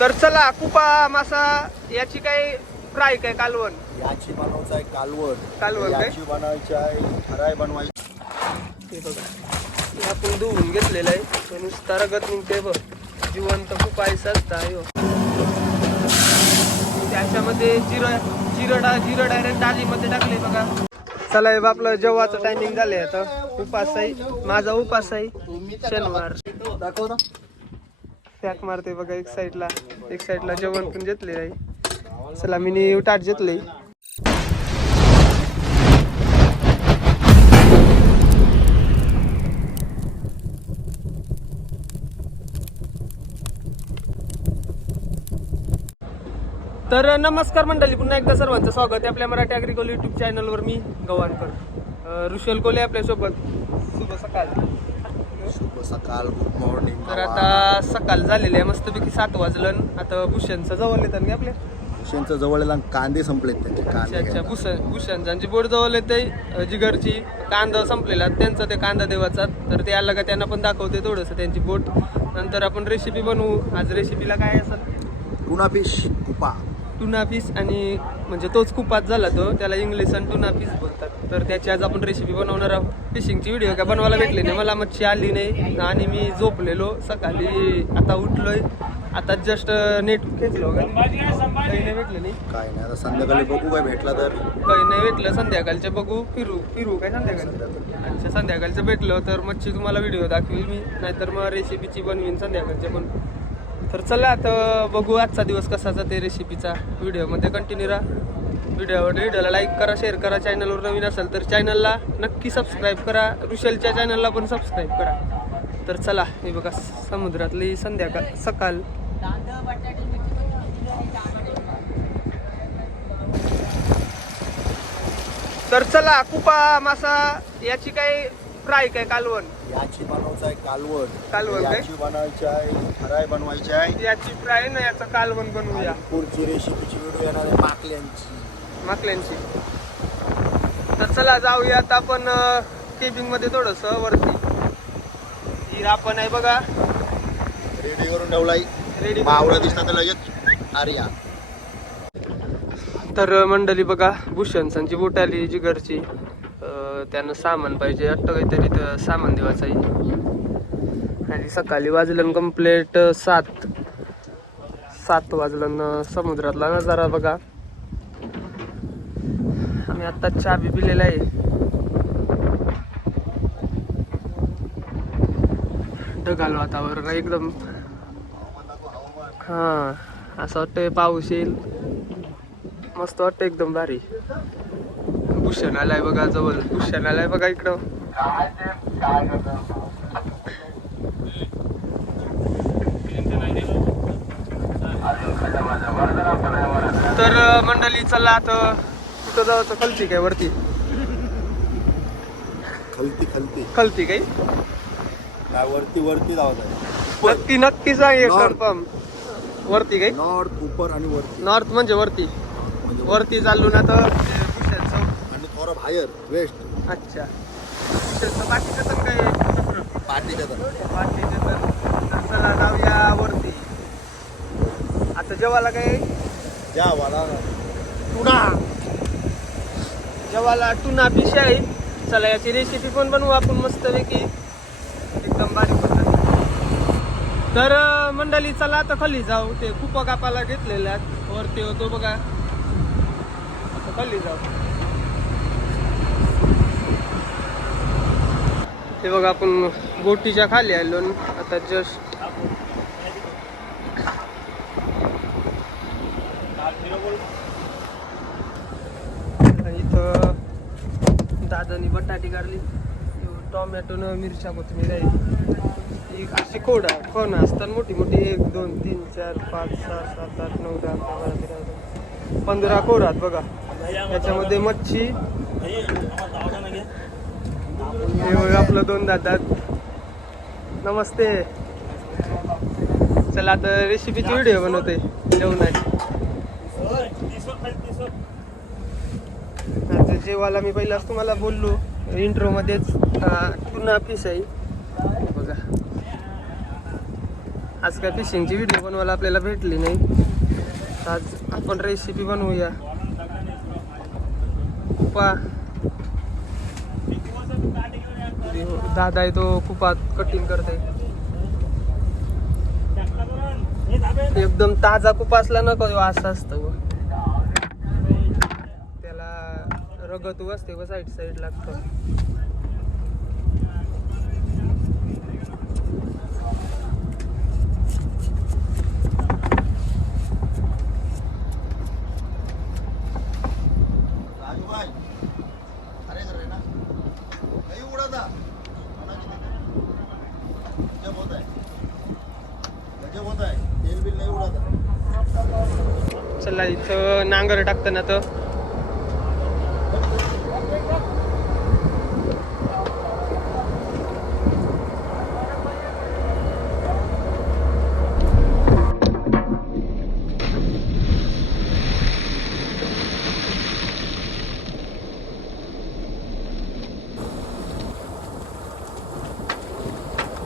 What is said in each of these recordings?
तर चला कुपा मासा याची काय फ्राय काय कालवण? याची बनवायचं आहे कालवण. कालवण काय? याची बनवायची आहे फ्राय बनवायची. हे बघा हे आपण धुवून घेतलेलं आहे. तो नुसता रगत निघते बघ. जिवंत खूप आयसा असता ह्यो. त्याच्यामध्ये जिरं जिरं डा जिरं डायरेक्ट डालीमध्ये टाकले बघा. चला हे आपलं जेव्हाचं टायमिंग झालंय आता. उपास आहे माझा उपास आहे शनिवार. दाखव ना. पॅक मारते बघा एक साईडला. एक साईडला जेवण पण घेतले आहे चला मी ताट घेतले तर नमस्कार मंडळी पुन्हा एकदा सर्वांचं स्वागत आहे आपल्या मराठी अग्रिकोल युट्यूब चॅनलवर मी गवानकर ऋषल कोले आपल्यासोबत. शुभ सकाळ. शुभ सकाळ गुड मॉर्निंग तर आता सकाळ झालेली आहे मस्तपैकी सात वाजलं आता भूषणचं जवळ येतात का आपल्या भूषणचं जवळ आणि कांदे संपलेत त्यांचे अच्छा अच्छा. भूषण भूषणचं बोर्ड जवळ येते जिगरची कांदा संपलेला त्यांचा ते कांदा देवाचा. तर ते आलं का त्यांना पण दाखवते थोडंसं त्यांची बोट. नंतर आपण रेसिपी बनवू. आज रेसिपीला काय असेल? टुना फिश कुपा. टुना पीस आणि म्हणजे तोच कुपात झाला तो त्याला इंग्लिश आणि टुना पीस बोलतात. तर त्याची आज आपण रेसिपी बनवणार आहोत. फिशिंगची व्हिडिओ काय बनवायला भेटली नाही. मला मच्छी आली नाही आणि मी झोपलेलो. सकाळी आता उठलोय. आता जस्ट नेट खेचलो काही नाही भेटलं नाही. काय नाही आता संध्याकाळी बघू काय भेटला तर. काही नाही भेटलं. संध्याकाळचे बघू फिरू फिरू काय संध्याकाळचं? अच्छा संध्याकाळचं भेटलं तर मच्छी तुम्हाला व्हिडिओ दाखवील मी. नाहीतर मग रेसिपीची बनवीन संध्याकाळचे पण. तर चला आता बघू आजचा दिवस कसा जाते रेसिपीचा व्हिडिओमध्ये कंटिन्यू राहा. व्हिडिओवर व्हिडिओला लाईक करा शेअर करा. चॅनलवर नवीन असेल तर चॅनलला नक्की सबस्क्राईब करा. रुशलच्या चॅनलला पण सबस्क्राईब करा. तर चला हे बघा समुद्रातली संध्याकाळ सकाळ. तर चला कुपा मासा याची काही फ्राय काय? कालवण? याची बनवायचं आहे कालवण. कालवण काय? याची बनवायची आहे फ्राय बनवायची आहे. याची फ्राय ना याचं कालवण बनवूया. आणि पुढची रेसिपीची व्हिडिओ येणार आहे माकल्यांची माकल्यांची तर चला जाऊयात आपण केबिंगमध्ये थोडस वरती. ही आपण आहे बघा. रेडी करून ठेवलाय रेडी मावळा दिसतात तर लगेच आर्या. तर मंडळी बघा भूषणसांची बोट आली जिगरची त्यानं सामान पाहिजे. वाटतं काहीतरी तर सामान देवाचं आहे. आणि सकाळी वाजलं कम्प्लेट सात. सात वाजलं समुद्रातला नजारा बघा. आम्ही आत्ता चहा बी पिलेला आहे. ढगाल वातावरण एकदम. हा असं वाटतंय पाऊस येईल. मस्त वाटतं एकदम भारी. भूषण आलाय बघा जवळ. भूषण आलाय बघा इकडं. तर मंडळी चला आता कुठं जायचं खलती काय? वरती? खलती खलती. खलती काही वरती वरती आहे नक्की नक्की सांग North. कन्फर्म वरती काही नॉर्थ उपर आणि वरती. नॉर्थ म्हणजे वरती. म्हणजे वरती. चाललो ना तर बाहेर वेस्ट. अच्छा. बाकीचं तर काय पार्टीच्या तर. बाकीचे तर चला जाऊया वरती. आता जेवायला काय? ज्या वाला टुना जेवायला टुना फिश आहे. चला याची रेसिपी पण बनवू आपण मस्तपैकी. एकदम भारी पद्धत. तर मंडळी चला आता खाली जाऊ. ते खूप कापाला घेतलेले आहेत. वरती होतो बघा. आता खाली जाऊ. हे बघा आपण बोटीच्या खाली आलो आणि आता जस्ट इथं दादानी बटाटी काढली. टोमॅटो न मिरच्या कोथिंबीर आहे. एक अशी खोड कोण असतात मोठी मोठी एक दोन तीन चार पाच सहा सात आठ नऊ दहा अकरा बारा तेरा पंधरा खोरात बघा. त्याच्यामध्ये मच्छी. हे बघा आपलं दोन दातात. नमस्ते. चला आता रेसिपीची व्हिडिओ बनवते. जेवणाची. आता जेवायला मी पहिलाच तुम्हाला बोललो. इंट्रो मध्येच टुना फिश आहे. बघा. आज काय फिशिंगची व्हिडिओ बनवायला आपल्याला भेटली नाही. आज आपण रेसिपी बनवूया. पा दादा आहे तो कुपात कटिंग करते एकदम ताजा खूप असला ना असं असतं त्याला रगत असते व साईड साईड लागतं राजू भाई अरे कर रहे ना नहीं उड़ा था जब होता है जब होता है तेल बिल नहीं उड़ा था चला इथं नांगर टाकताना तर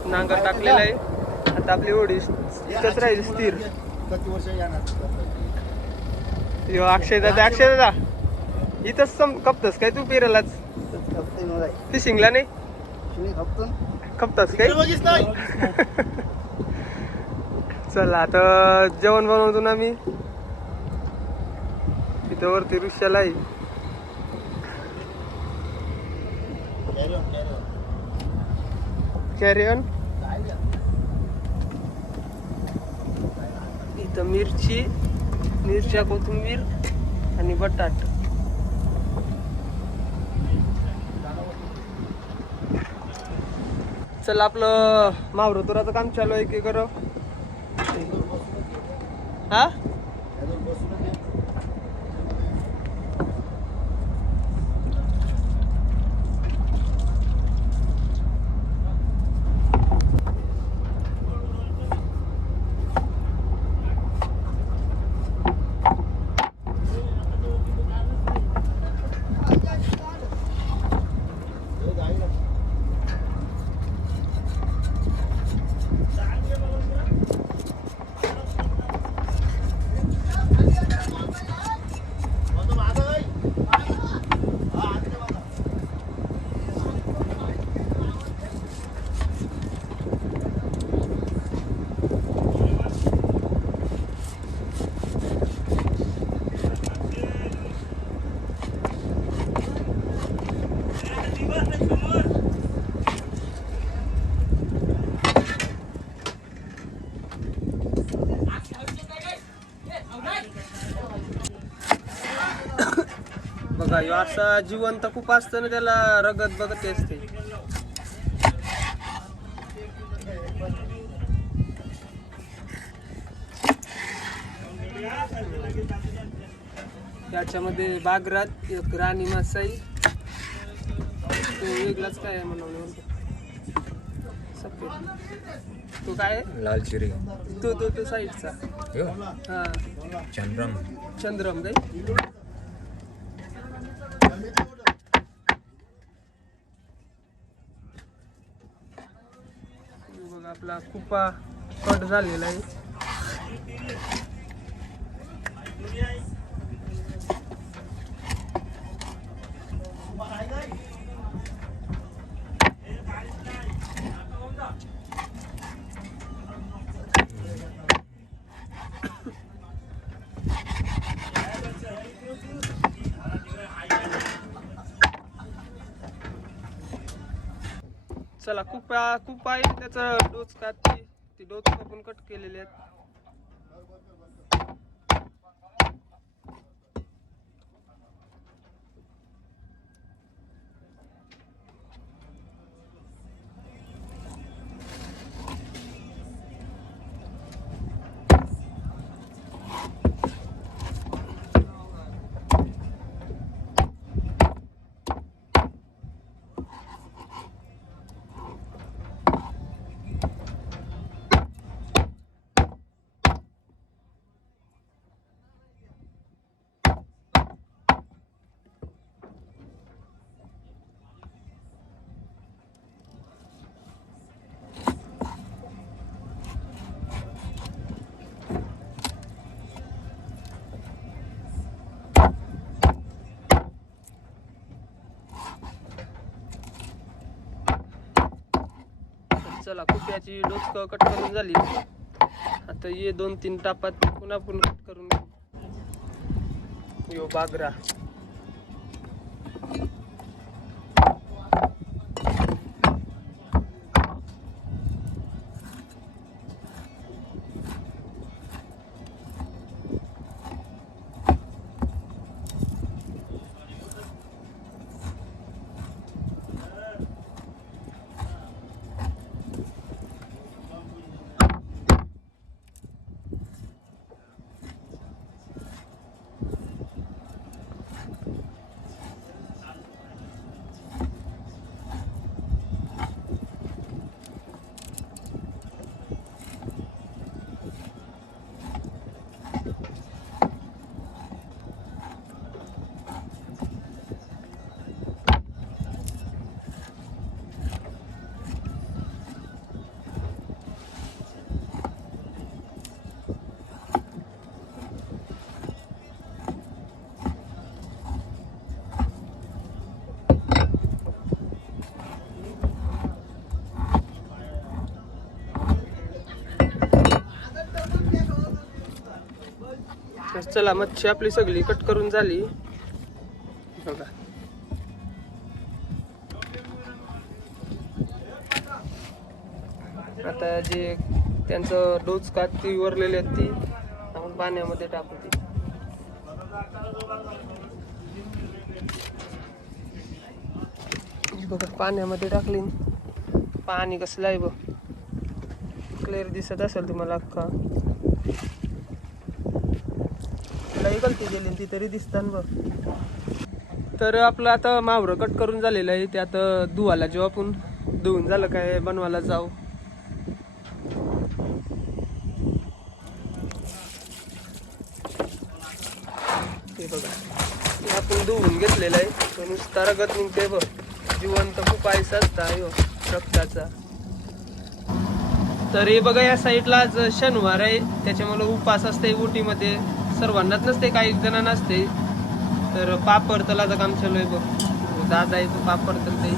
नांगर टाकलेला आहे. आता आपली ओढी राहील स्थिर. किती वर्ष येणार? यो अक्षय दादा अक्षय दादा. इथंच सम कपतस काय तू पेरलाच फिशिंगला नाही? कपतास काय? चला आता जेवण बनवतो ना मी. तिथं वरती on. कॅरी ऑन इथं मिरची मिरच्या कोथिंबीर आणि बटाट. चला आपलं मावरतुराचं काम चालू आहे की कर हा? असा जिवंत खूप असतं ना त्याला रगत बघत असते त्याच्यामध्ये बागरात एक राणी मासाई. तो वेगळाच काय आहे म्हणून तो काय? लाल चिरी. तो तो तो साईडचा. हा. चंद्रम. चंद्रम काय बघा आपला कुपा कट झालेला आहे. चला कुपा कुपा आहे त्याचं डोच का ती ती डोच कापून कट केलेले आहेत. झाला. कुप्याची डोचक कट करून झाली. आता ये दोन तीन टापात पुन्हा पुन्हा कट करून घेऊ. यो बागरा. चला मच्छी आपली सगळी कट करून झाली. बघा. आता जे त्यांचं डोच का ती उरलेली आहेत ती आपण पाण्यामध्ये टाकू ती. बघा पाण्यामध्ये टाकली. पाणी कसलं आहे बघ. क्लिअर दिसत असेल तुम्हाला अख्खा. लई गलती गेली ती तरी दिसतान बघ. तर आपलं आता मावरं कट करून झालेलं आहे. ते आता धुवाला जेव्हा आपण. धुवून झालं काय? बनवायला जाऊ. ते बघा. आपण धुवून घेतलेलं आहे. नुसता रगत निघते बघ. जिवंत खूप आयसा असता हो रक्ताचा. तर हे बघा या साईडला आज शनिवार आहे. त्याच्यामुळे उपास असते उटीमध्ये. सर्वांनाच नसते काही जणांना असते. तर पापड तलाचं काम चालू आहे बघ. दादा आहे तो पापड तलते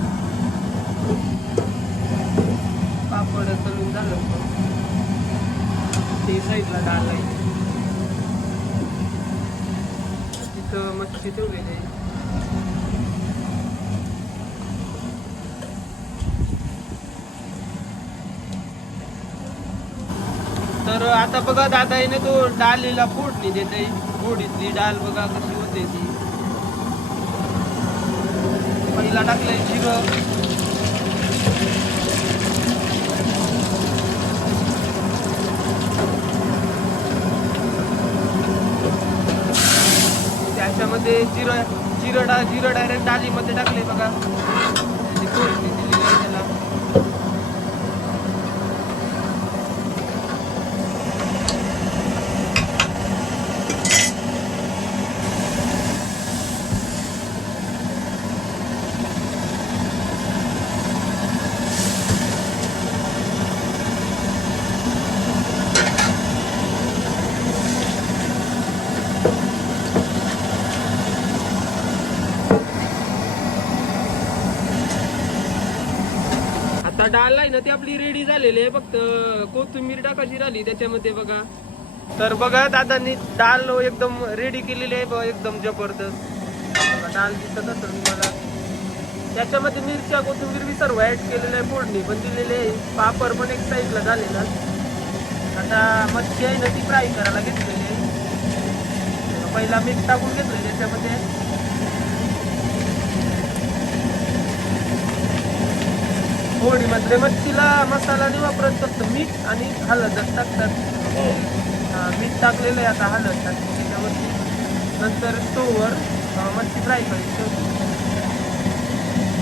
पापड तलून झालं ते साईडला डाल आहे. तिथं मच्छी ठेवलेली आहे. तर आता बघा दादा येणे तो डालीला फोडणी देते फोडीतली डाल बघा कशी होते ती. पहिला टाकलंय जिरं. त्याच्यामध्ये जिरं जिरं डा जिरं डायरेक्ट डालीमध्ये टाकले बघा त्याची फोडणी दिलेली आहे त्याला आता डाल आहे ना ती आपली रेडी झालेली आहे फक्त. कोथिंबीर टाकायची राहिली त्याच्यामध्ये बघा. तर बघा दादांनी डाल एकदम रेडी केलेली आहे बघा, एकदम जबरदस्त. डाल दिसत असेल तुम्हाला. त्याच्यामध्ये मिरच्या कोथिंबीर मी सर्व ऍड केलेलं आहे फोडणी पण दिलेली आहे. पापड पण एक साईडला झालेला. आता मच्छी आहे ना ती फ्राय करायला घेतलेली आहे. पहिला मीठ टाकून घेतलं त्याच्यामध्ये. फोडीमध्ये मच्छीला मसाला नाही वापरत फक्त मीठ आणि हळदच टाकतात. हा, मीठ टाकलेलं आहे आता हळद टाकली त्याच्यावरती. नंतर स्टोवर मच्छी फ्राय करायची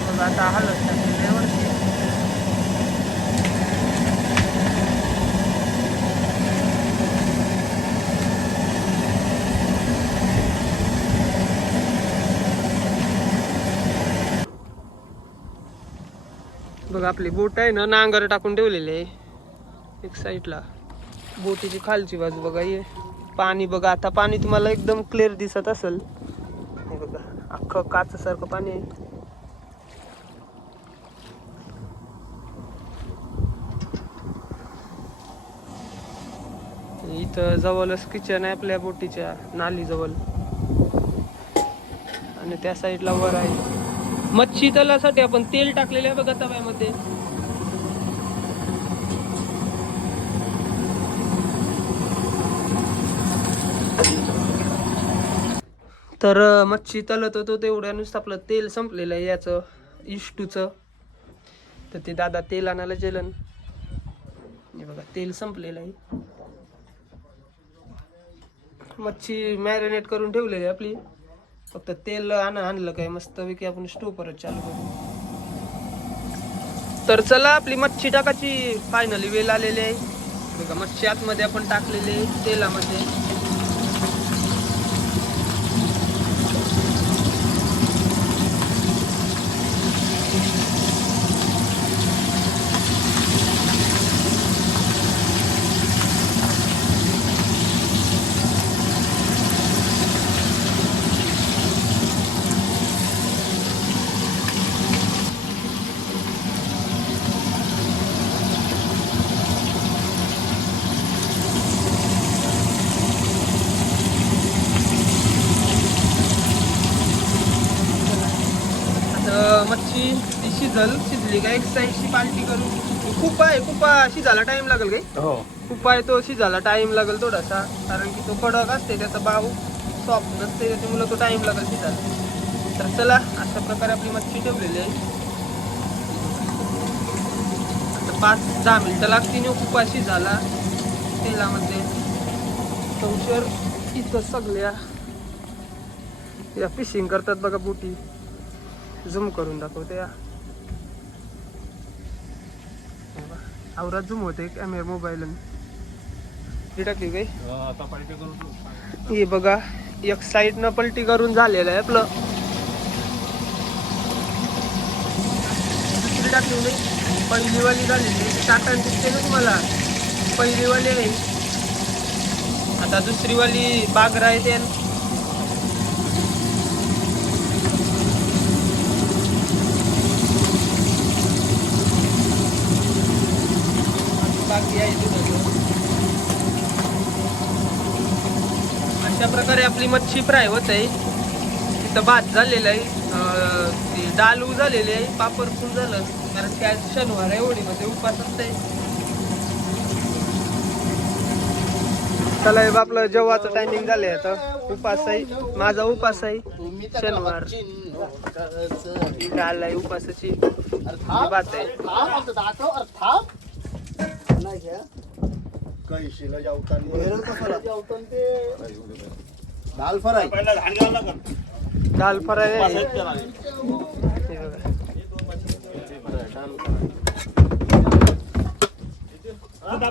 मग आता हळद टाकलेली बघ आपली बोट आहे ना नांगर टाकून ठेवलेली आहे. एक साईडला. बोटीची खालची बाजू बघा ये. पाणी बघा आता पाणी तुम्हाला एकदम क्लिअर दिसत असेल. बघा अख्खं काचसारखं पाणी आहे. इथं जवळच किचन आहे आपल्या बोटीच्या नालीजवळ. आणि त्या साईडला वर आहे. मच्छी तलासाठी आपण तेल टाकलेलं आहे बघा तव्यामध्ये. तर मच्छी तलत होतो तेवढ्यानुसार आपलं तेल संपलेलं आहे याचं इष्टूचं. तर ते दादा तेल आणायला जेलन. हे बघा तेल संपलेलं आहे. मच्छी मॅरिनेट करून ठेवलेली आहे आपली. फक्त तेल आण आणलं काय? मस्त पैकी आपण स्टोव परत चालू करू. तर चला आपली मच्छी टाकाची फायनली वेल आलेली आहे. बघा मच्छी आतमध्ये आपण टाकलेली तेलामध्ये आता मच्छी ती शिजल शिजली का? एक साईडची पालटी करून खूप आहे खूप शिजायला टाइम लागेल काय? हो. खूप आहे तो शिजायला टाइम लागेल थोडासा. कारण की तो कडक असते त्याचा भाव सॉफ्ट नसते त्याच्यामुळे तो टाइम लागेल शिजायला. तर चला अशा प्रकारे आपली मच्छी ठेवलेली आहे. आता पाच दहा मिनिटं लागतील खूप शिजायला. तेलामध्ये संशर इथं सगळ्या. या फिशिंग करतात बघा बोटी. झूम करून दाखवते या. आवरात झूम होते कॅमेरा मोबाईल टाकली काही हे बघा एक साईड न पलटी करून झालेलं आहे आपलं. दुसरी टाकली नाही पहिलीवाली झालेली टाटा दिसते ना तुम्हाला. पहिलीवाली नाही आता दुसरीवाली बागरा आहे भाग बाकी अशा प्रकारे आपली मच्छी फ्राय होत आहे. तिथं भात झालेला आहे. अं, डाल ऊ झालेली आहे. पापड फुल झालं. कारण त्या शनिवार आहे. होळीमध्ये उपास असते चला आपलं जेव्हाचं टायमिंग झालंय आता. उपास आहे. माझा उपास आहे शनिवार. डाल आहे उपासाची. आहे. आहे कैशीला दाल फ्राय. दाल फ्राय. आहे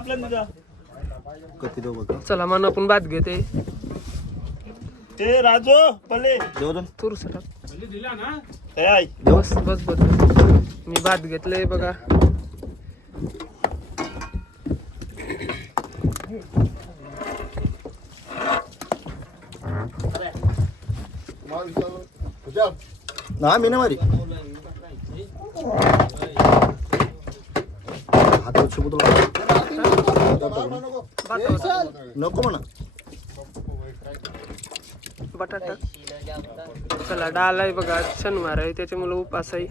हे बघा. कधी दो बघ चला मन आपण भात घेते. ते राजू पले जेवण थोडस टाक हे आई बस बस बस. मी भात घेतलंय बघा. ना मी ना मारी. नको. म्हणा. बटाटा. चला डाल आहे बघा शनिवार आहे त्याच्यामुळे उपास आहे.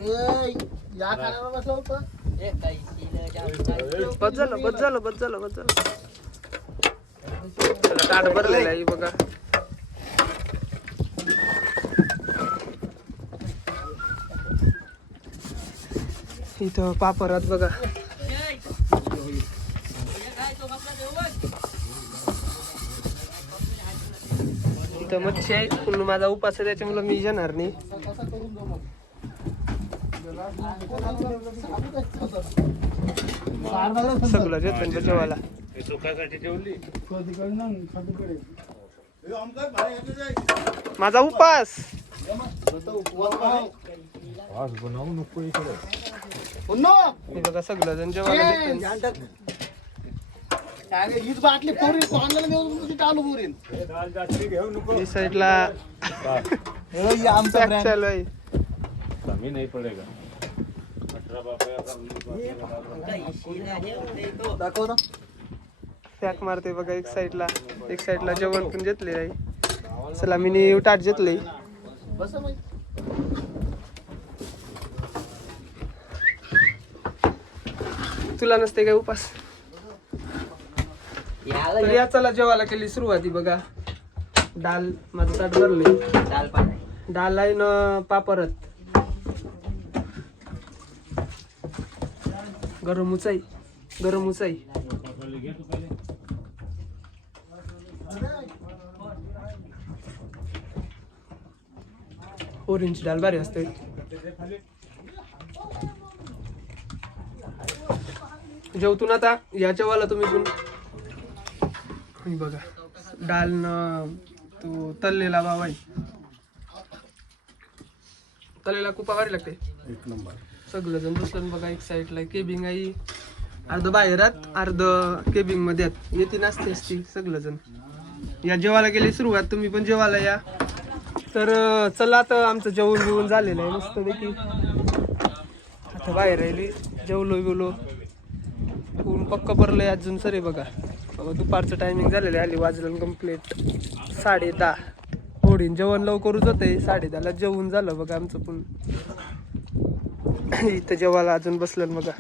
बस झालं बस झालं बस झालं बस झालं. ताट भरलेलं आहे बघा. इथं पापरात बघा. इथं मच्छी आहे पण माझा उपास आहे त्याच्यामुळे मी येणार नाही. सगळं देतो जेवायला. सुखासाठी ठेवली. माझा उपास. हे बघा सगळं जण देतो हीच बाटली पोरी देऊन चालू पोरीन. ही साईडला आमचा पॅक चालू आहे. कमी नाही पडेगा. अठरा बापया दाखव ना. पॅक मारते बघा एक साईडला एक साईडला जेवण पण घेतले आहे चला मी ताट घेतले बसा मग तुला नसते काय उपास? या. चला जेवायला केली सुरुवाती बघा. डाल माझं ताट भरले डाल आहे ना पापरत. गरम उचाई गरम उचाई. ओरेंज डाल भारी असते जेवतून आता या जेवायला तुम्ही पण बघा डाल न तो तळलेला बाबा तळलेला खूप भारी लागते एक नंबर सगळं जण बसलं बघा एक साईडला केबिंग आई अर्ध बाहेरात अर्ध केबिंगमध्ये येते नसतेच ती सगळं जण या जेवायला गेली सुरुवात तुम्ही पण जेवायला या तर चला आता आमचं जेवण बिवून झालेलं आहे मस्त पैकी आता बाहेर राहिली जेवलो बिवलो. ऊन पक्क पडलंय अजून सर बघा. बाबा दुपारचं टायमिंग झालेलं आहे आली वाजलं कंप्लीट साडे दहा. ओढीन जेवण लवकरच आहे साडे दहाला जेवण झालं बघा आमचं पण. इथं जेवायला अजून बसलं बघा.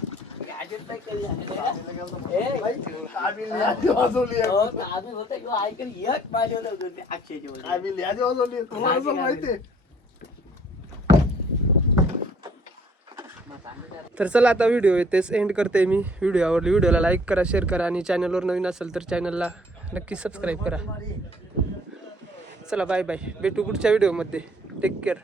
तर चला आता व्हिडिओ येतेच एंड करते मी. व्हिडिओ आवडली व्हिडिओला लाईक करा शेअर करा आणि चॅनलवर नवीन असेल तर चॅनलला नक्की सबस्क्राईब करा. चला बाय बाय भेटू पुढच्या व्हिडिओमध्ये टेक केअर